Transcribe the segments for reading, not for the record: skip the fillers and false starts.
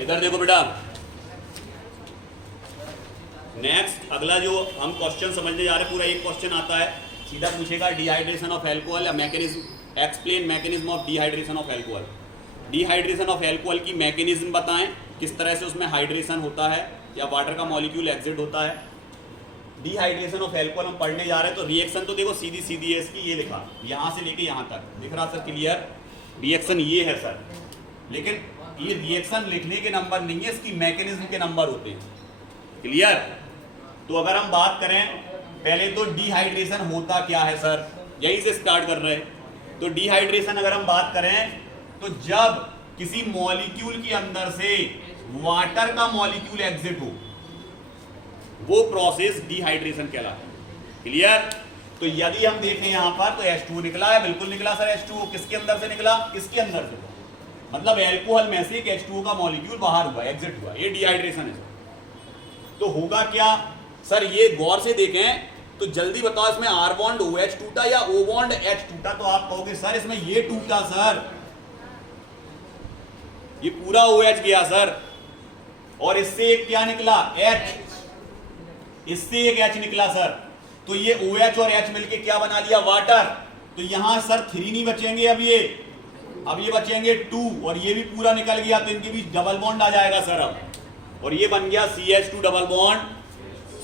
इधर देखो बेटा, नेक्स्ट अगला जो हम क्वेश्चन समझने जा रहे हैं, पूरा एक क्वेश्चन आता है, सीधा पूछेगा डिहाइड्रेशन ऑफ अल्कोहल या mechanism, explain mechanism of dehydration of alcohol. Dehydration of alcohol की मैकेनिज्म बताएं, किस तरह से उसमें हाइड्रेशन होता है या वाटर का मॉलिक्यूल एग्जिट होता है। डिहाइड्रेशन ऑफ अल्कोहल हम पढ़ने जा रहे हैं, तो रिएक्शन तो देखो सीधी सीधी है इसकी, ये लिखा यहाँ से लेके यहाँ तक, दिख रहा सर क्लियर? रिएक्शन ये है सर, लेकिन ये रिएक्शन लिखने के नंबर नहीं है, इसकी मैकेनिज्म के नंबर होते हैं। क्लियर? तो अगर हम बात करें पहले तो डिहाइड्रेशन होता क्या है सर, यही से स्टार्ट कर रहे हैं। तो डिहाइड्रेशन अगर हम बात करें तो जब किसी मॉलिक्यूल के अंदर से वाटर का मॉलिक्यूल एग्जिट हो, वो प्रोसेस डिहाइड्रेशन कहलाता है। क्लियर? तो यदि हम देखें यहां पर तो H2 निकला है, बिल्कुल निकला सर H2। किसके अंदर से निकला? इसके अंदर से, मतलब अल्कोहल में से एक H2 का मॉलिक्यूल बाहर हुआ, एग्जिट हुआ, ये डिहाइड्रेशन है सर। तो होगा क्या सर, ये गौर से देखें तो जल्दी बताओ, इसमें R बॉन्ड OH टूटा या O बॉन्ड H टूटा? तो आप कहोगे सर इसमें ये टूटा सर, ये पूरा OH गया सर, और इससे एक क्या निकला? H, इससे एक H निकला सर। तो ये OH और H मिलके क्या बना लिया? वाटर। तो यहां सर 3 नहीं बचेंगे, अब ये बचेंगे 2, और ये भी पूरा निकल गया, तो इनके बीच डबल बॉन्ड आ जाएगा सर अब, और ये बन गया CH2 डबल बॉन्ड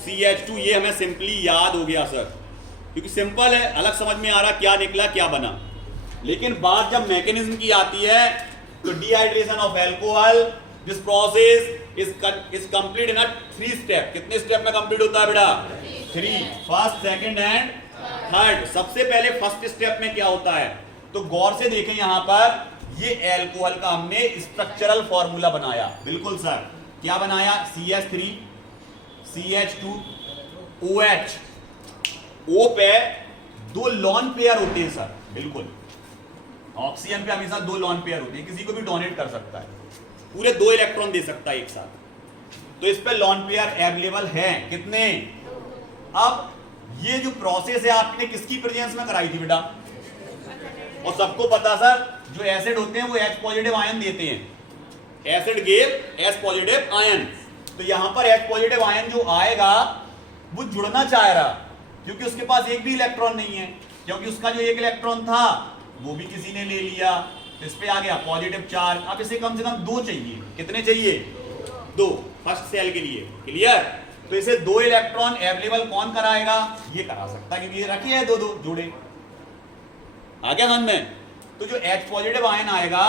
CH2। ये हमें सिंपली याद हो गया सर, क्योंकि सिंपल है, अलग समझ में आ रहा क्या निकला क्या बना। लेकिन बात जब मैकेनिज्म की आती है तो dehydration of alcohol, this process is complete in 3 step. कितने स्टेप में कंप्लीट होता है बेटा? 3, फर्स्ट, सेकंड एंड थर्ड। सबसे पहले फर्स्ट स्टेप में क्या होता है, तो गौर से देखें यहां पर ये अल्कोहल का हमने स्ट्रक्चरल फॉर्मूला बनाया। बिल्कुल सर, क्या बनाया? CH3 CH2 OH, O पे 2 लॉन पेयर होते हैं सर, बिल्कुल। ऑक्सीजन पे हमेशा 2 लॉन पेयर होते हैं, किसी को भी डोनेट कर सकता है, पूरे 2 इलेक्ट्रॉन दे सकता है एक साथ। तो इस पे लॉन पेयर अवेलेबल है कितने? अब ये जो प्रोसेस है आपने किसकी प्रेजेंस में कराई थी बेटा? और सबको पता सर, जो एसिड होते हैं वो H पॉजिटिव आयन देते हैं, acid gave H positive ion. तो यहां पर H पॉजिटिव आयन जो आएगा वो जुड़ना चाह रहा, क्योंकि उसके पास एक भी इलेक्ट्रॉन नहीं है, क्योंकि उसका जो एक इलेक्ट्रॉन था वो भी किसी ने ले लिया, तो इस पे आ गया पॉजिटिव चार्ज। अब इसे कम से कम 2 चाहिए, कितने चाहिए? 2, फर्स्ट सेल के लिए। क्लियर? तो इसे 2 इलेक्ट्रॉन अवेलेबल कौन कराएगा? ये करा सकता है, क्योंकि ये रखे हैं 2 जोड़े। आ गया समझ में? तो जो H पॉजिटिव आयन आएगा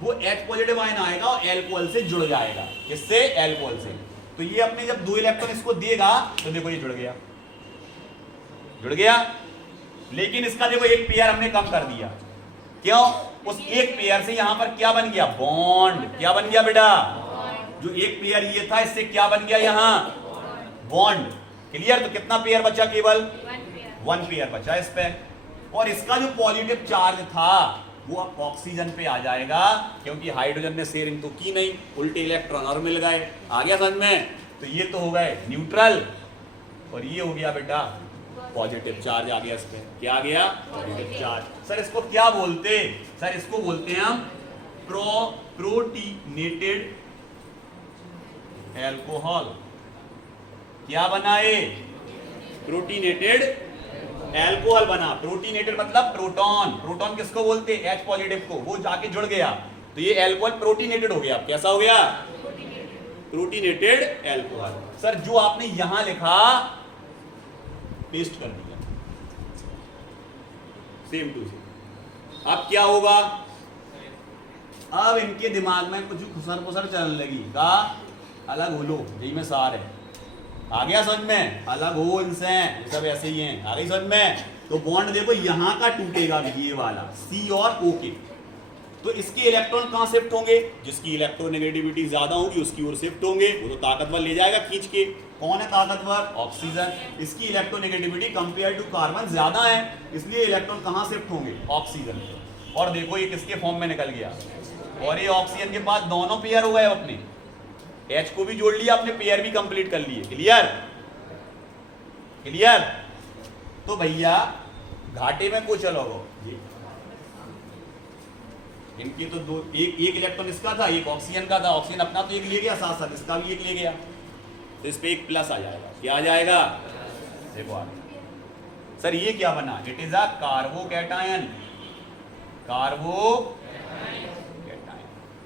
वो H पॉजिटिव आयन आएगा और अल्कोहल से जुड़ जाएगा। किससे? अल्कोहल से। तो ये अपने जब 2 इलेक्ट्रॉन इसको देगा तो देखो ये जुड़ गया, जुड़ गया। लेकिन इसका देखो एक पेयर हमने कम कर दिया, क्यों? उस एक पेयर से यहां पर क्या बन गया? बॉन्ड। क्या बन गया बेटा? जो एक पेयर ये था, इससे क्या बन गया यहां? बॉन्ड। क्लियर? तो कितना पेयर बचा? केवल 1 पेयर बचा इस पे। और इसका जो पॉजिटिव चार्ज था वो अब ऑक्सीजन पे आ जाएगा, क्योंकि हाइड्रोजन ने शेयरिंग तो की नहीं, उल्टे इलेक्ट्रॉन और मिल गए। आ गया समझ में? तो ये तो हो गए न्यूट्रल, और ये हो गया बेटा पॉजिटिव चार्ज आ गया इस पे। क्या आ गया? Positive charge. सर इसको क्या बोलते? सर इसको बोलते हैं हम प्रोटीनेटेड अल्कोहल। क्या बनाए? प्रोटीनेटेड अल्कोहल बना। प्रोटीनेटेड मतलब प्रोटॉन। प्रोटॉन किसको बोलते? H पॉजिटिव को। वो जाके जुड़ गया, तो ये अल्कोहल प्रोटीनेटेड हो गया। कैसा हो गया? प्रोटीनेटेड अल्कोहल। सर जो आपने यहां लिखा पेस्ट कर दिया, सेम टू सेम। अब क्या होगा? अब इनके दिमाग में कुछ खुसर पुसर चलने लगी, का अलग हो लो, यही में सार है। आ गया समझ में? अलग हो इनसे, ये सब ऐसे ही हैं। आ गई समझ में? तो बॉन्ड देखो यहां का टूटेगा, ये वाला C और O के। तो इसके इलेक्ट्रॉन कहां शिफ्ट होंगे? जिसकी इलेक्ट्रोनेगेटिविटी ज्यादा होगी उसकी ओर शिफ्ट होंगे, वो तो ताकतवर ले जाएगा खींच के। कौन है ताकतवर? ऑक्सीजन। इसकी इलेक्ट्रोनेगेटिविटी कंपेयर टू कार्बन ज्यादा है, इसलिए इलेक्ट्रॉन कहां शिफ्ट होंगे? ऑक्सीजन। और देखो ये किसके फॉर्म में निकल गया, और ये ऑक्सीजन के पास दोनों पेयर हो गए अपने, H को भी जोड़ लिया, अपने पेयर भी कंप्लीट कर लिए। क्लियर? क्लियर? तो भैया घाटे में कुछ अलग हो, इनकी तो दो, एक इलेक्ट्रॉन इसका था, एक ऑक्सीजन का था, ऑक्सीजन अपना तो एक ले गया, साथ साथ इसका भी एक ले गया, तो इस पे एक प्लस आ जाएगा। क्या आ जाएगा? देखो आ गया। सर ये क्या बना? It is a carbocation. Carbocation,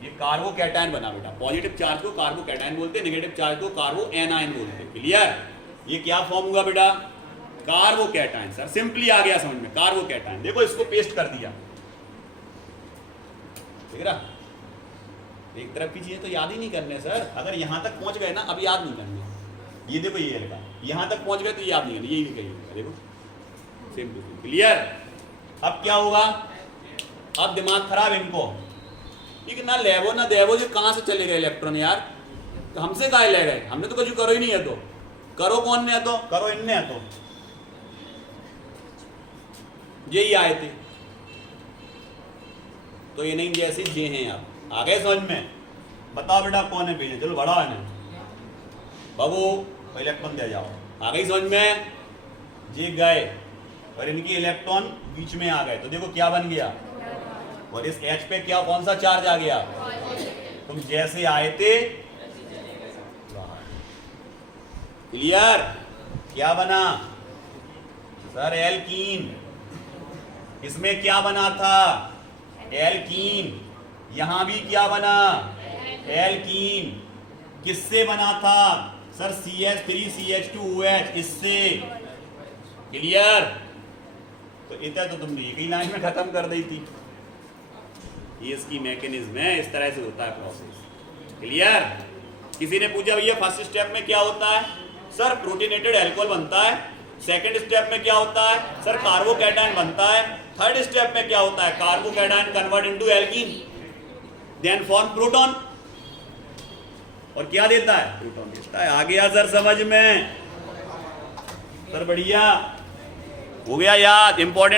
ये कार्बोकैटायन बना बेटा। पॉजिटिव चार्ज को कार्बोकैटायन बोलते हैं, नेगेटिव चार्ज को कार्बोएनायन बोलते हैं। क्लियर? ये क्या फॉर्म हुआ बेटा? कार्बोकैटायन। सर सिंपली आ गया समझ में, कार्बोकैटायन। देखो इसको पेस्ट कर दिया, ठीक है? एक तरफ की चीजें तो याद ही नहीं करने सर, अगर यहां तक पहुंच गए ना अब याद नहीं करने। ये देखो ये लिखा, यहां तक पहुंच गए तो याद नहीं करना, यही लिखा, देखो सेम टू सेम। क्लियर? अब क्या होगा? अब दिमाग खराब इनको, ठीक है ना? लेवो ना देवो, जो कहां से चले गए इलेक्ट्रॉन यार? तो हमसे काहे ले गए? हमने तो कुछ करो ही नहीं है। तो करो कौन ने है? तो करो इनने है। तो यही आए थे, तो ये नहीं जैसे जे हैं। आप आ गए समझ में? बताओ बेटा कौन है भेजे? चलो बड़ा है ना बाबू, इलेक्ट्रॉन दे जाओ। आ गई समझ में? जे गए और इनकी इलेक्ट्रॉन बीच में आ गए, तो देखो क्या बन गया। और इस H पे क्या, कौन सा चार्ज आ गया? तुम जैसे आए थे। क्लियर? क्या बना सर? एल्कीन। इसमें क्या बना था? एल्कीन। यहां भी क्या बना? एल्कीन। किससे बना था सर? CH3CH2OH, इससे। क्लियर? तो इतना तो तुमने एक ही लाइन में खत्म कर दी थी। ये इसकी मैकेनिज्म है, इस तरह से होता है प्रोसेस। क्लियर? किसी ने पूछा भैया फर्स्ट स्टेप में क्या होता है? सर प्रोटीनेटेड अल्कोहल बनता है। सेकंड स्टेप में क्या होता है? सर कार्बोकैटायन बनता है। थर्ड स्टेप में क्या होता है? Carbocation convert into alkene, then form proton. और क्या देता है? प्रोटॉन देता है। आ गया सर समझ में? सर बढ़िया हो गया याद। इंपॉर्टेंट